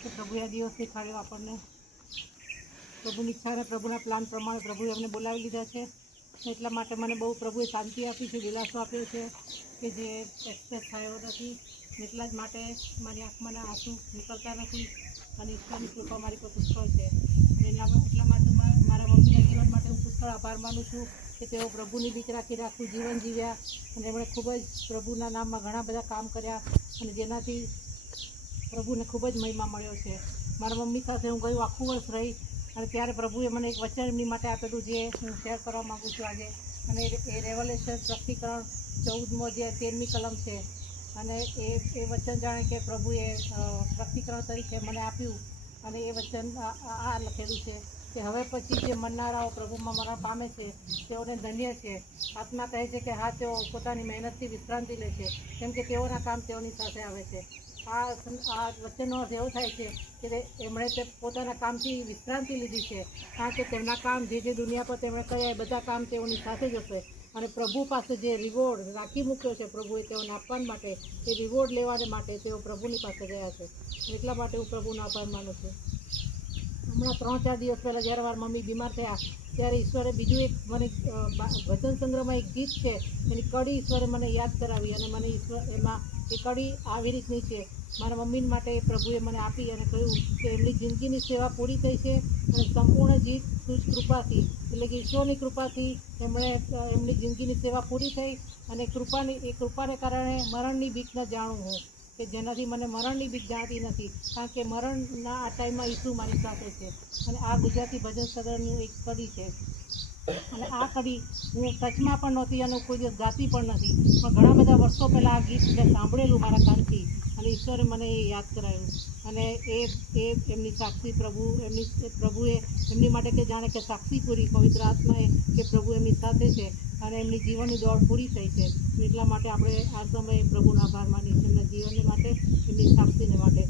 કે પ્રભુએ આ દિવસ દેખાડ્યો આપણને. પ્રભુની ઈચ્છા અને પ્રભુના પ્લાન પ્રમાણે પ્રભુએ અમને બોલાવી લીધા છે. એટલા માટે મને બહુ પ્રભુએ શાંતિ આપી છે, દિલાસો આપ્યો છે કે જે એક્સપ્રેસ થયો નથી. એટલા જ માટે મારી આંખમાંના આંસુ નીકળતા નથી અને ઈશ્વરની કૃપા મારી પર પુષ્કળ છે. અને એટલા માટે મારા મમ્મીના જીવન માટે હું પુષ્કળ આભાર માનું છું કે તેઓ પ્રભુની બીક રાખીને આખું જીવન જીવ્યા અને એમણે ખૂબ જ પ્રભુના નામમાં ઘણા બધા કામ કર્યા અને જેનાથી પ્રભુને ખૂબ જ મહિમા મળ્યો છે. મારા મમ્મી સાથે હું ગયું આખું વર્ષ રહી અને ત્યારે પ્રભુએ મને એક વચન એમની માટે આપેલું જે હું શેર કરવા માગું છું આજે. અને એ રેવલેશન પ્રકટીકરણ 14મી કલમ છે. અને એ વચન જાણે કે પ્રભુએ પ્રકટીકરણ તરીકે મને આપ્યું. અને એ વચન આ લખેલું છે કે હવે પછી જે મરનારાઓ પ્રભુમાં મરણ પામે છે તેઓને ધન્ય છે. આત્મા કહે છે કે હા, તેઓ પોતાની મહેનતથી વિશ્રાંતિ લે છે કેમ કે તેઓના કામ તેઓની સાથે આવે છે. આ વચનનો અર્થ એવો થાય છે કે એમણે તે પોતાના કામથી વિશ્રાંતિ લીધી છે કારણ કે તેમના કામ જે દુનિયા પર તેમણે કર્યા એ બધા કામ તેઓની સાથે જ હશે. અને પ્રભુ પાસે જે રિવોર્ડ રાખી મૂક્યો છે પ્રભુએ તેઓને આપવા માટે, એ રિવોર્ડ લેવા માટે તેઓ પ્રભુની પાસે ગયા છે. એટલા માટે હું પ્રભુનો આભાર માનું છું. હમણાં 3-4 દિવસ પહેલાં જ્યારે મારા મમ્મી બીમાર થયા ત્યારે ઈશ્વરે બીજું એક મને ભજન સંગ્રહમાં એક ગીત છે એની કડી ઈશ્વરે મને યાદ કરાવી અને મને એમાં એ કડી આવી રીતની છે. મારા મમ્મી માટે પ્રભુએ મને આપી અને કહ્યું કે એમની જિંદગીની સેવા પૂરી થઈ છે અને સંપૂર્ણ જીત તુજ કૃપાથી, એટલે કે ઈશ્વરની કૃપાથી એમની જિંદગીની સેવા પૂરી થઈ અને એ કૃપાને કારણે મરણની બીક ન જાણું હું, કે જેનાથી મને મરણની બીક જાણતી નથી કારણ કે મરણના આ ટાઈમમાં ઈસુ મારી સાથે છે. અને આ ગુજરાતી ભજન સંગ્રહની એક કડી છે. અને આ કડી હું ટચમાં પણ નહોતી અને કોઈ દિવસ ગાતી પણ નથી, પણ ઘણા બધા વર્ષો પહેલાં આ ગીત મેં સાંભળેલું મારા કાનથી અને ઈશ્વરે મને એ યાદ કરાવ્યું. અને એ એમની સાક્ષી પ્રભુએ એમની માટે કે જાણે કે સાક્ષી પૂરી પવિત્ર આત્માએ કે પ્રભુ એમની સાથે છે અને એમની જીવનની દોડ પૂરી થઈ છે. એટલા માટે આપણે આ સમયે પ્રભુનો આભાર માનીએ છીએ એમના જીવનને માટે, એમની સાક્ષીને માટે.